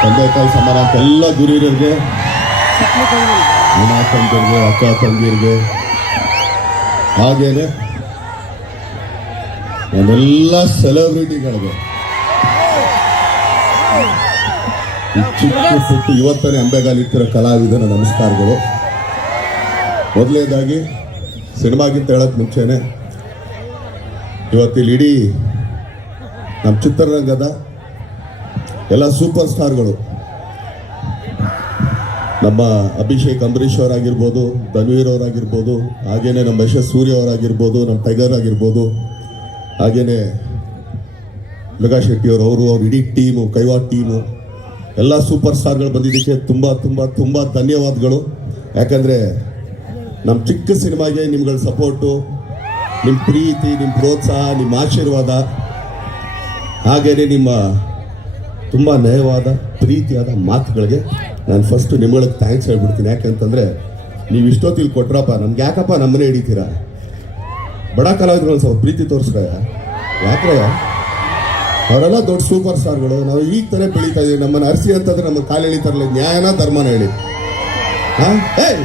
ತಂದೆ ತಾಯಿ ಸಮಾನ ಅಂತ ಎಲ್ಲ ಗುರಿಯರಿಗೆ ತಂದಿರಿಗೆ ಅಕ್ಕ ತಂಗಿರಿಗೆ ಹಾಗೇನೆ ನನ್ನೆಲ್ಲ ಸೆಲೆಬ್ರಿಟಿಗಳಿಗೆ ಚಿಕ್ಕ ಪುಟ್ಟು ಇವತ್ತನೇ ಅಂಬೆಗಾಲಿಟ್ಟಿರೋ ಕಲಾವಿದನ ನಮಸ್ಕಾರಗಳು. ಮೊದಲನೇದಾಗಿ, ಸಿನಿಮಾಗಿಂತ ಹೇಳೋಕ್ಕೆ ಮುಂಚೆನೆ ಇವತ್ತಿಲ್ಲಿ ಇಡೀ ನಮ್ಮ ಚಿತ್ರರಂಗದ ಎಲ್ಲ ಸೂಪರ್ ಸ್ಟಾರ್ಗಳು. ನಮ್ಮ ಅಭಿಷೇಕ್ ಅಂಬರೀಷ್ ಅವರಾಗಿರ್ಬೋದು, ಧನ್ವೀರ್ ಅವರಾಗಿರ್ಬೋದು, ಹಾಗೇನೆ ನಮ್ಮ ಯಶಸ್ ಸೂರ್ಯ ಅವರಾಗಿರ್ಬೋದು, ನಮ್ಮ ಟೈಗರ್ ಆಗಿರ್ಬೋದು, ಹಾಗೇನೆ ಲಗಾ ಶೆಟ್ಟಿಯವರು ಅವರು ಅವರು ಇಡೀ ಟೀಮು ಕೈವಾಡ್ ಟೀಮು, ಎಲ್ಲ ಸೂಪರ್ ಸ್ಟಾರ್ಗಳು ಬಂದಿದ್ದಕ್ಕೆ ತುಂಬ ತುಂಬ ತುಂಬ ಧನ್ಯವಾದಗಳು. ಯಾಕಂದರೆ ನಮ್ಮ ಚಿಕ್ಕ ಸಿನಿಮಾಗೆ ನಿಮ್ಗಳ ಸಪೋರ್ಟು ನಿಮ್ಮ ಪ್ರೀತಿ ನಿಮ್ಮ ಪ್ರೋತ್ಸಾಹ ನಿಮ್ಮ ಆಶೀರ್ವಾದ ಹಾಗೇನೆ ನಿಮ್ಮ ತುಂಬ ನಯವಾದ, ಪ್ರೀತಿಯಾದ ಮಾತುಗಳಿಗೆ ನಾನು ಫಸ್ಟ್ ನಿಮ್ಗಳಿಗೆ ಥ್ಯಾಂಕ್ಸ್ ಹೇಳ್ಬಿಡ್ತೀನಿ. ಯಾಕೆಂತಂದರೆ ನೀವು ಇಷ್ಟೊತ್ತಿಲ್ಲಿ ಕೊಟ್ರಪ್ಪ, ನಮ್ಗೆ ಯಾಕಪ್ಪ ನಮ್ಮನೆ ಹಿಡಿತೀರ? ಬಡ ಕಲಾವಿದ್ರು ಸ್ವಲ್ಪ ಪ್ರೀತಿ ತೋರಿಸ್ರೆ ಯಾಕ್ರೆ ಅವರೆಲ್ಲ ದೊಡ್ಡ ಸೂಪರ್ ಸ್ಟಾರ್ಗಳು ನಾವು ಈಗ ತಾನೇ ಬೆಳೀತಾ ಇದೀವಿ. ನಮ್ಮನ್ನ ಅರಸಿ ಅಂತಂದ್ರೆ ನಮ್ಮ ಕಾಲು ಎಳಿತಾರಲ್ಲ ನ್ಯಾಯನ ಧರ್ಮನ ಹೇಳಿ. ಹಾಂ? ಏಯ್!